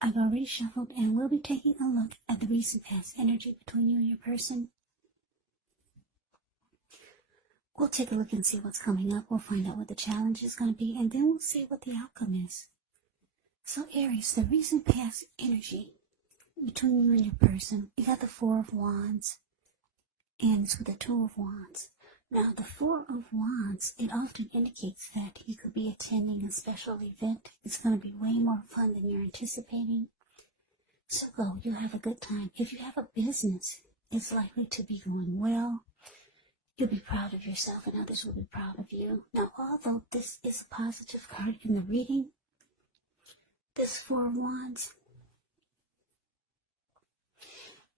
I've already shuffled, and we'll be taking a look at the recent past energy between you and your person. We'll take a look and see what's coming up. We'll find out what the challenge is going to be, and then we'll see what the outcome is. So Aries, the recent past energy between you and your person, you got the Four of Wands, and it's with the Two of Wands. Now, the Four of Wands, it often indicates that you could be attending a special event. It's going to be way more fun than you're anticipating. So go, you'll have a good time. If you have a business, it's likely to be going well. You'll be proud of yourself and others will be proud of you. Now, although this is a positive card in the reading, this Four of Wands,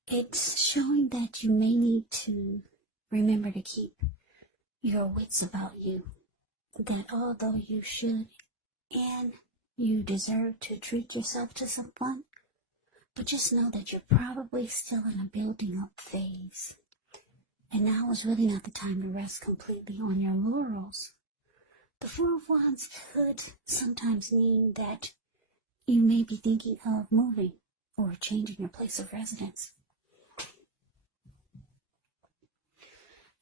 it's showing that you may need to remember to keep your wits about you. That although you should and you deserve to treat yourself to some fun, but just know that you're probably still in a building up phase. And now is really not the time to rest completely on your laurels. The Four of Wands could sometimes mean that you may be thinking of moving or changing your place of residence.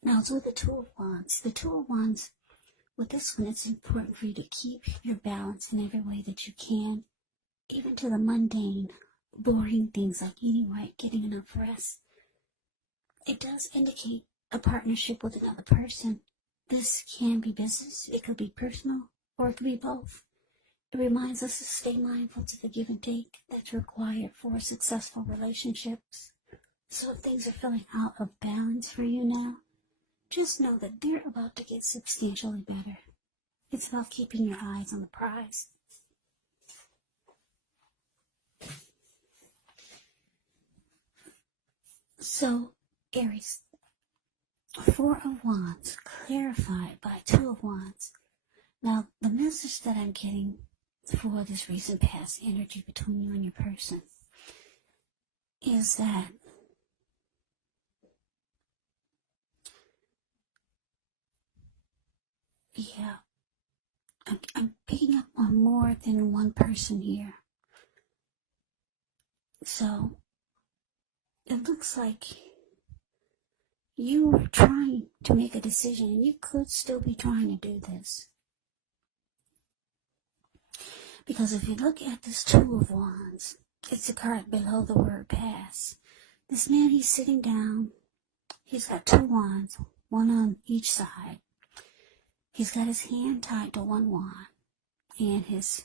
Now it's with the Two of Wands. The Two of Wands, with this one, it's important for you to keep your balance in every way that you can, even to the mundane, boring things like eating right, getting enough rest. It does indicate a partnership with another person. This can be business, it could be personal, or it could be both. It reminds us to stay mindful to the give and take that's required for successful relationships. So if things are feeling out of balance for you now, just know that they're about to get substantially better. It's about keeping your eyes on the prize. So, Aries, Four of Wands, clarified by Two of Wands. Now, the message that I'm getting for this recent past energy between you and your person is that I'm picking up on more than one person here. So, it looks like you were trying to make a decision, and you could still be trying to do this. Because if you look at this Two of Wands, it's a card below the word pass. This man, he's sitting down. He's got two wands, one on each side. He's got his hand tied to one wand, and his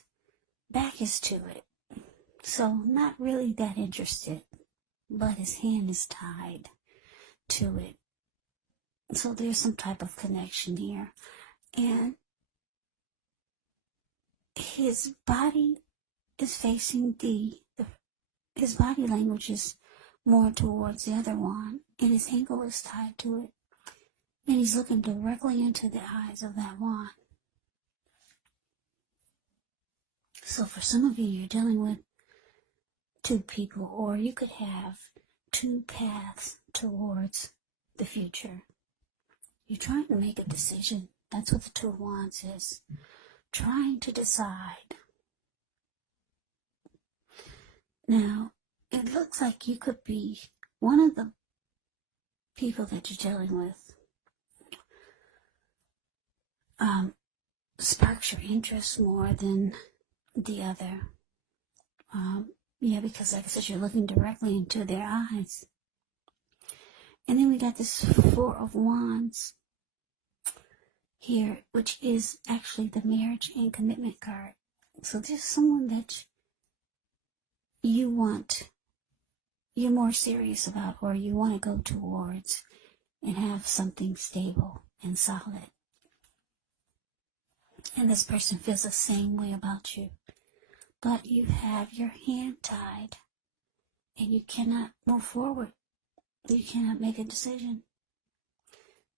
back is to it. So not really that interested, but his hand is tied to it. So there's some type of connection here. And his body is facing his body language is more towards the other wand, and his ankle is tied to it. And he's looking directly into the eyes of that wand. So for some of you, you're dealing with two people, or you could have two paths towards the future. You're trying to make a decision. That's what the Two of Wands is. Trying to decide. Now, it looks like you could be one of the people that you're dealing with. Sparks your interest more than the other. Because like I said, you're looking directly into their eyes. And then we got this Four of Wands here, which is actually the marriage and commitment card. So there's someone that you're more serious about, or you want to go towards and have something stable and solid. And this person feels the same way about you. But you have your hand tied, and you cannot move forward. You cannot make a decision.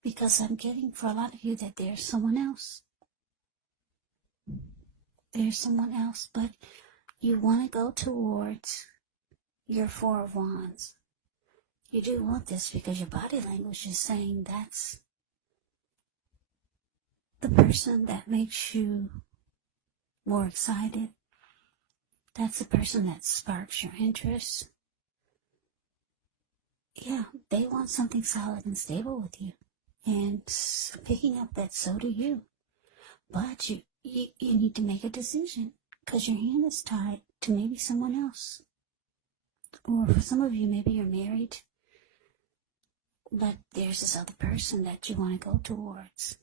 Because I'm getting for a lot of you that there's someone else. There's someone else, but you want to go towards your Four of Wands. You do want this because your body language is saying that's the person that makes you more excited, That's the person that sparks your interest. Yeah, they want something solid and stable with you. And picking up that so do you. But you need to make a decision because your hand is tied to maybe someone else. Or for some of you, maybe you're married, but there's this other person that you want to go towards.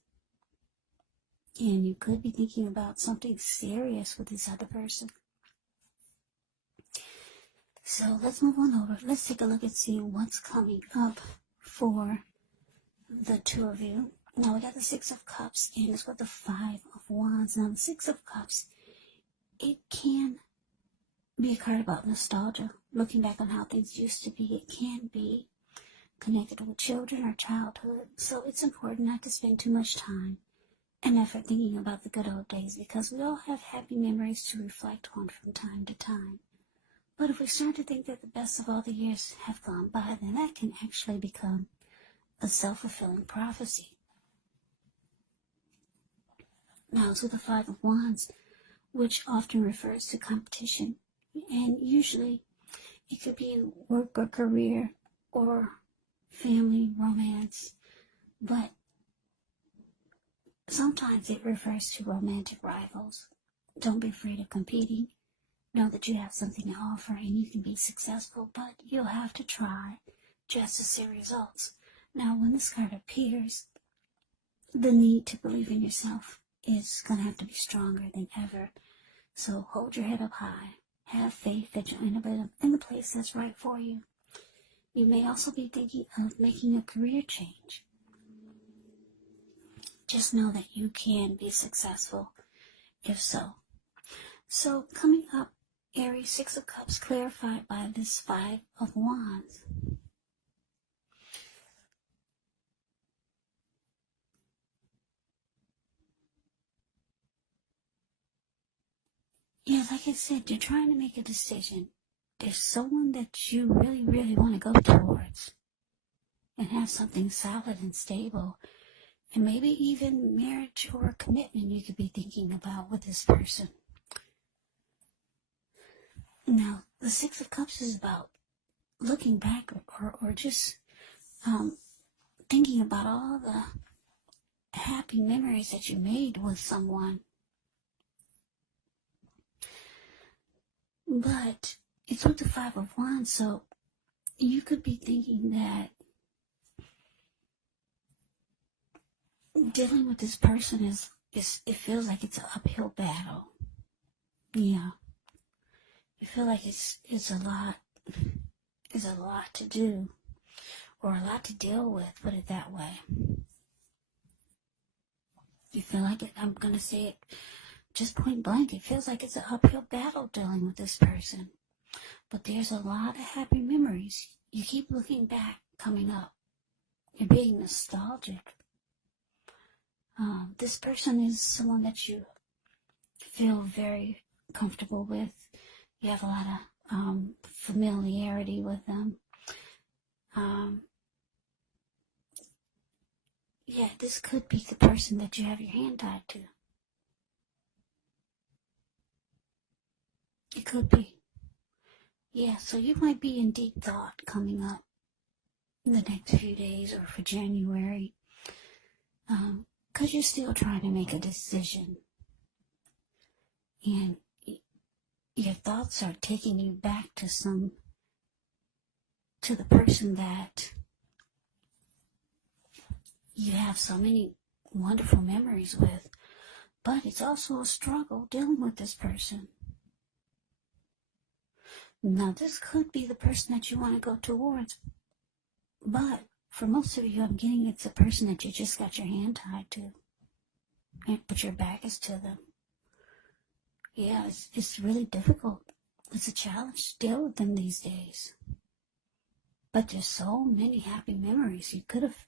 And you could be thinking about something serious with this other person. So let's move on over. Let's take a look and see what's coming up for the two of you. Now we got the Six of Cups and it's got the Five of Wands. Now the Six of Cups, it can be a card about nostalgia, looking back on how things used to be. It can be connected with children or childhood. So it's important not to spend too much time and effort thinking about the good old days because we all have happy memories to reflect on from time to time. But if we start to think that the best of all the years have gone by, then that can actually become a self-fulfilling prophecy. Now, it's with the Five of Wands, which often refers to competition. And usually, it could be work or career or family, romance. But sometimes it refers to romantic rivals. Don't be afraid of competing. Know that you have something to offer and you can be successful, but you'll have to try just to see results. Now, when this card appears, the need to believe in yourself is going to have to be stronger than ever. So hold your head up high. Have faith that you'll end up in the place that's right for you. You may also be thinking of making a career change. Just know that you can be successful if so. So coming up, Aries, Six of Cups, clarified by this Five of Wands. Yeah, like I said, you're trying to make a decision. There's someone that you really, really want to go towards and have something solid and stable. And maybe even marriage or commitment you could be thinking about with this person. Now, the Six of Cups is about looking back or just thinking about all the happy memories that you made with someone. But it's with the Five of Wands, so you could be thinking that dealing with this person is it feels like it's an uphill battle. Yeah. You feel like it's a lot to do or a lot to deal with, put it that way. You feel like it, I'm going to say it just point blank, it feels like it's an uphill battle dealing with this person. But there's a lot of happy memories. You keep looking back, coming up. You're being nostalgic. This person is someone that you feel very comfortable with. You have a lot of familiarity with them. Yeah, this could be the person that you have your hand tied to. It could be. Yeah, so you might be in deep thought coming up in the next few days or for January. Because you're still trying to make a decision. And your thoughts are taking you back to the person that you have so many wonderful memories with. But it's also a struggle dealing with this person. Now, this could be the person that you want to go towards. But for most of you, I'm getting it's a person that you just got your hand tied to. But your back is to them. Yeah, it's really difficult. It's a challenge to deal with them these days. But there's so many happy memories. You could have...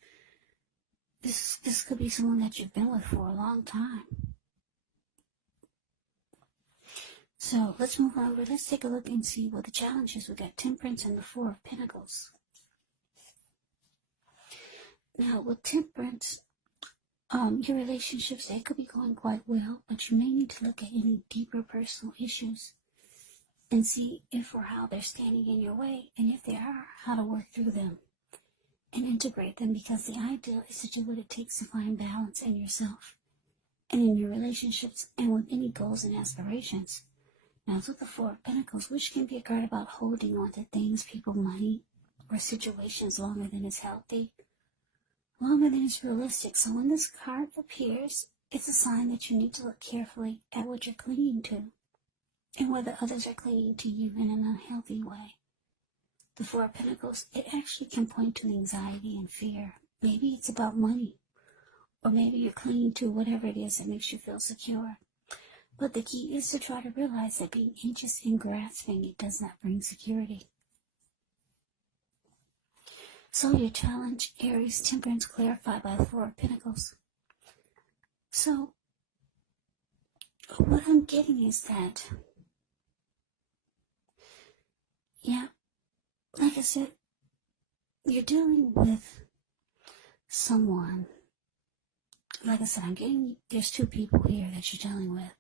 This could be someone that you've been with for a long time. So let's move over. Let's take a look and see what the challenge is. We got Temperance and the Four of Pentacles. Now, with Temperance, your relationships, they could be going quite well, but you may need to look at any deeper personal issues and see if or how they're standing in your way, and if they are, how to work through them and integrate them, because the ideal is to do what it takes to find balance in yourself and in your relationships and with any goals and aspirations. Now, with the Four of Pentacles, which can be a card about holding on to things, people, money, or situations longer than is healthy, longer than is realistic. So when this card appears, it's a sign that you need to look carefully at what you're clinging to and whether others are clinging to you in an unhealthy way. The Four of Pentacles, it actually can point to anxiety and fear. Maybe it's about money, or maybe you're clinging to whatever it is that makes you feel secure. But the key is to try to realize that being anxious and grasping, it does not bring security. So your challenge, Aries, Temperance, clarified by the Four of Pentacles. So what I'm getting is that, yeah, like I said, you're dealing with someone. Like I said, I'm getting, there's two people here that you're dealing with.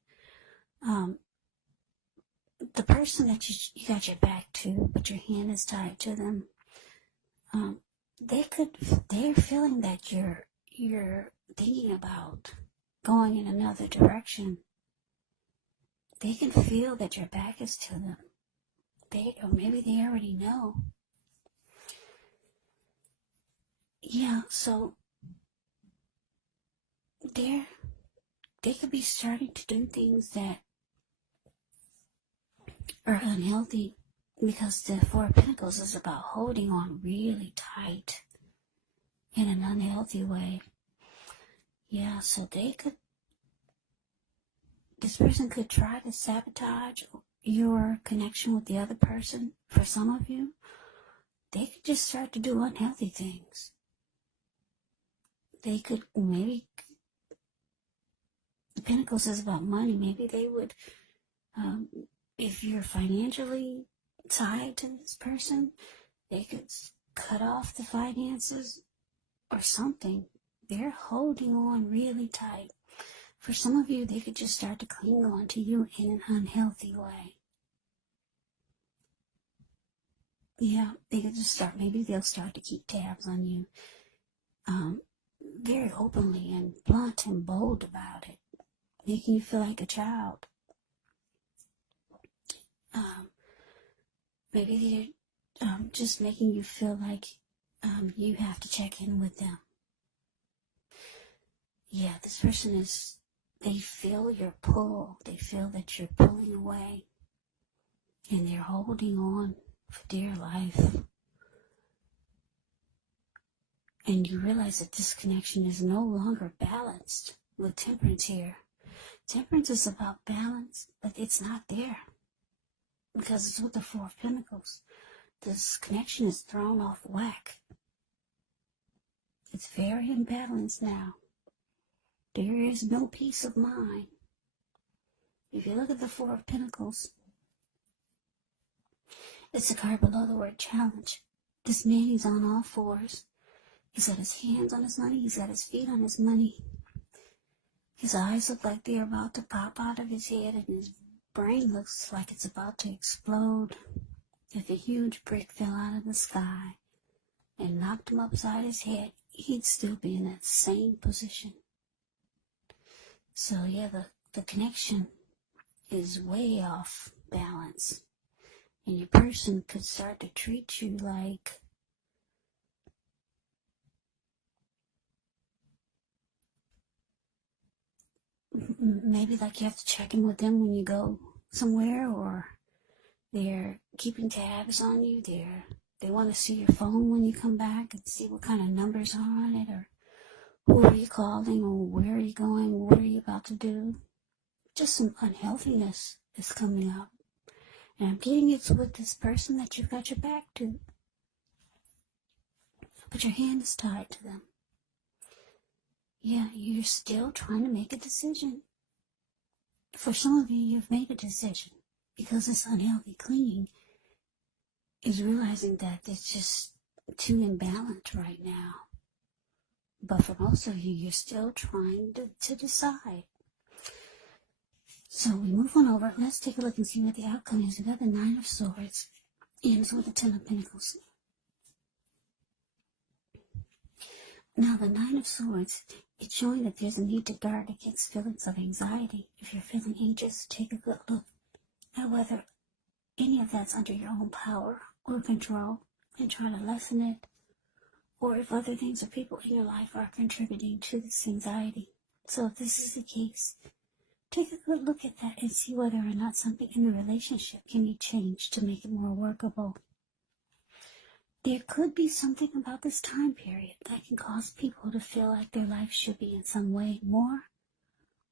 The person that you got your back to, but your hand is tied to them, they're feeling that you're thinking about going in another direction. They can feel that your back is to them. Or maybe they already know. Yeah, so they could be starting to do things that are unhealthy, because the Four of Pentacles is about holding on really tight in an unhealthy way. Yeah, so this person could try to sabotage your connection with the other person. For some of you, they could just start to do unhealthy things. They could, maybe, the Pentacles is about money. Maybe they would, if you're financially tied to this person, they could cut off the finances or something. They're holding on really tight. For some of you, they could just start to cling on to you in an unhealthy way. Yeah, they could just start, maybe they'll start to keep tabs on you, very openly and blunt and bold about it, making you feel like a child. Maybe they're just making you feel like you have to check in with them. Yeah, this person they feel your pull. They feel that you're pulling away, and they're holding on for dear life. And you realize that this connection is no longer balanced with Temperance here. Temperance is about balance, but it's not there, because it's with the Four of Pentacles. This connection is thrown off whack. It's very imbalanced now. There is no peace of mind. If you look at the Four of Pentacles, it's a card below the word challenge. This man, he's on all fours. He's got his hands on his money. He's got his feet on his money. His eyes look like they're about to pop out of his head, and his brain looks like it's about to explode. If a huge brick fell out of the sky and knocked him upside his head, he'd still be in that same position. So yeah, the connection is way off balance. And your person could start to treat you like maybe like you have to check in with them when you go somewhere, or they're keeping tabs on you. They want to see your phone when you come back and see what kind of numbers are on it, or who are you calling, or where are you going, what are you about to do. Just some unhealthiness is coming up. And I'm getting it's with this person that you've got your back to, but your hand is tied to them. Yeah, you're still trying to make a decision. For some of you, you've made a decision, because this unhealthy clinging is realizing that it's just too imbalanced right now. But for most of you, you're still trying to decide. So we move on over. Let's take a look and see what the outcome is. We got the Nine of Swords ends with the Ten of Pentacles. Now the Nine of Swords, it's showing that there's a need to guard against feelings of anxiety. If you're feeling anxious, take a good look at whether any of that's under your own power or control and try to lessen it, or if other things or people in your life are contributing to this anxiety. So if this is the case, take a good look at that and see whether or not something in the relationship can be changed to make it more workable. There could be something about this time period that can cause people to feel like their life should be in some way more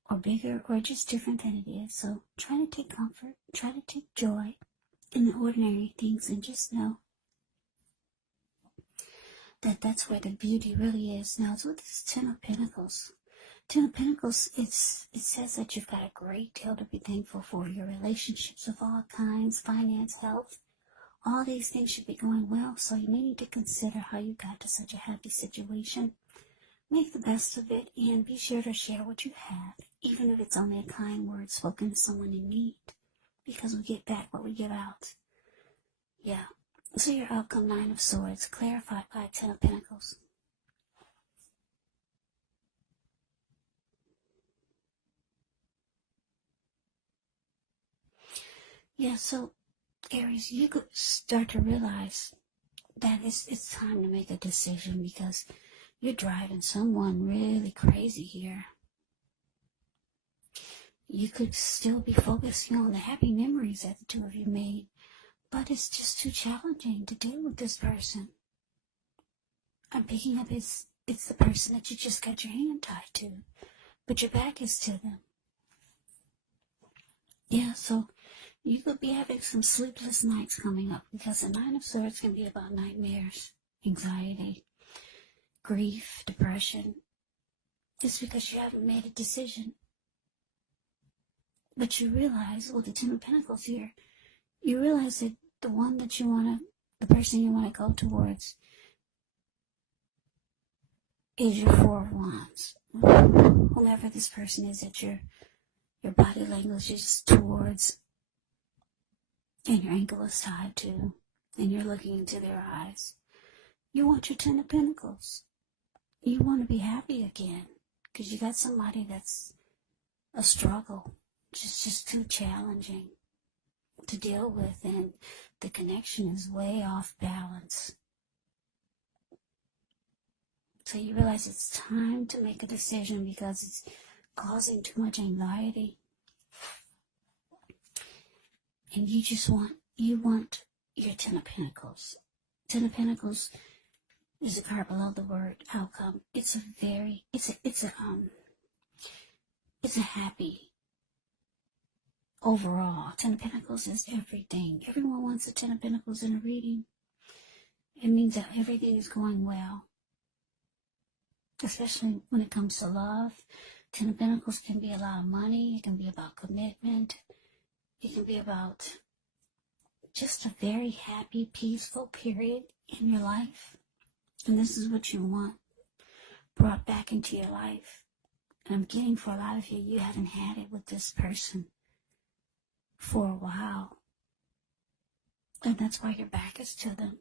or bigger or just different than it is. So try to take comfort, try to take joy in the ordinary things, and just know that that's where the beauty really is. Now it's with this Ten of Pentacles. Ten of Pentacles, it says that you've got a great deal to be thankful for. Your relationships of all kinds, finance, health, all these things should be going well. So you may need to consider how you got to such a happy situation. Make the best of it and be sure to share what you have, even if it's only a kind word spoken to someone in need, because we get back what we give out. Yeah. So your outcome, Nine of Swords, clarified by Ten of Pentacles. Yeah, so Aries, you could start to realize that it's time to make a decision, because you're driving someone really crazy here. You could still be focusing on the happy memories that the two of you made, but it's just too challenging to deal with this person. I'm picking up it's the person that you just got your hand tied to, but your back is to them. Yeah, so you could be having some sleepless nights coming up, because the Nine of Swords can be about nightmares, anxiety, grief, depression. It's because you haven't made a decision. But you realize, with the Ten of Pentacles here, you realize that the one that you want to, the person you want to go towards is your Four of Wands. Whomever this person is that your body language is towards, and your ankle is tied to, and you're looking into their eyes. You want your Ten of Pentacles. You want to be happy again, because you got somebody that's a struggle, just too challenging to deal with, and the connection is way off balance. So you realize it's time to make a decision, because it's causing too much anxiety. And you just want your Ten of Pentacles. Ten of Pentacles is a card below the word outcome. It's a happy overall. Ten of Pentacles is everything. Everyone wants a Ten of Pentacles in a reading. It means that everything is going well, especially when it comes to love. Ten of Pentacles can be a lot of money. It can be about commitment. It can be about just a very happy, peaceful period in your life. And this is what you want brought back into your life. And I'm getting, for a lot of you, you haven't had it with this person for a while. And that's why your back is to them.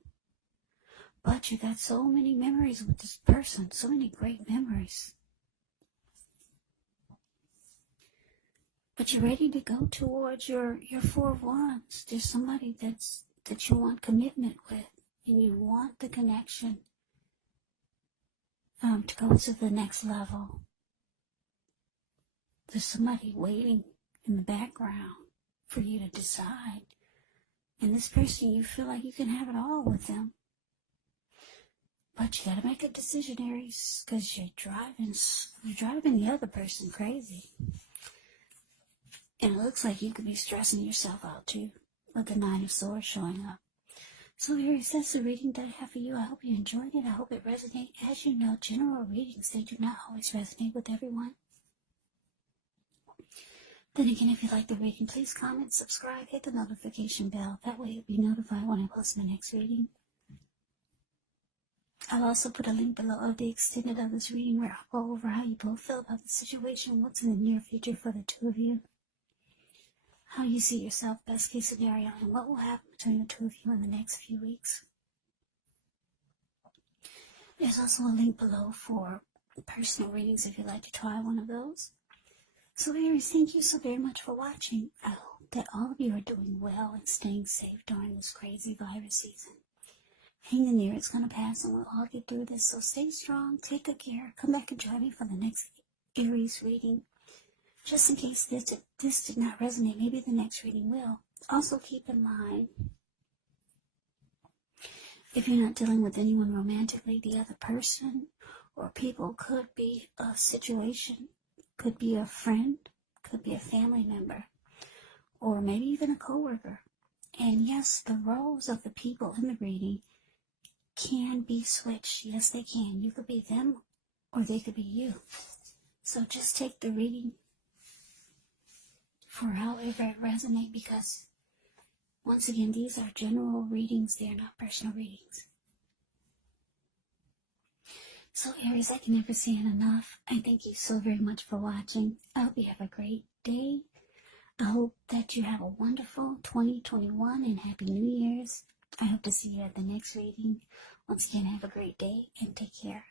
But you got so many memories with this person, so many great memories. But you're ready to go towards your Four of Wands. There's somebody that you want commitment with, and you want the connection to go to the next level. There's somebody waiting in the background for you to decide. And this person, you feel like you can have it all with them. But you gotta make a decision, Aries, because you're driving the other person crazy. And it looks like you could be stressing yourself out too, with the Nine of Swords showing up. So Aries, that's the reading that I have for you. I hope you enjoyed it. I hope it resonated. As you know, general readings, they do not always resonate with everyone. Then again, if you like the reading, please comment, subscribe, hit the notification bell. That way you'll be notified when I post my next reading. I'll also put a link below of the extended of this reading, where I'll go over how you both feel about the situation, what's in the near future for the two of you. how you see yourself, best case scenario, and what will happen between the two of you in the next few weeks. There's also a link below for personal readings if you'd like to try one of those. So Aries, thank you so very much for watching. I hope that all of you are doing well and staying safe during this crazy virus season. Hang in there, it's going to pass and we'll all get through this. So stay strong, take good care. Come back and join me for the next Aries reading. Just in case this did not resonate, maybe the next reading will. Also keep in mind, if you're not dealing with anyone romantically, the other person or people could be a situation, could be a friend, could be a family member, or maybe even a coworker. And yes, the roles of the people in the reading can be switched. Yes, they can. You could be them or they could be you. So just take the reading for however it resonates, because once again, these are general readings. They are not personal readings. So Aries, I can never say it enough. I thank you so very much for watching. I hope you have a great day. I hope that you have a wonderful 2021 and Happy New Year's. I hope to see you at the next reading. Once again, have a great day and take care.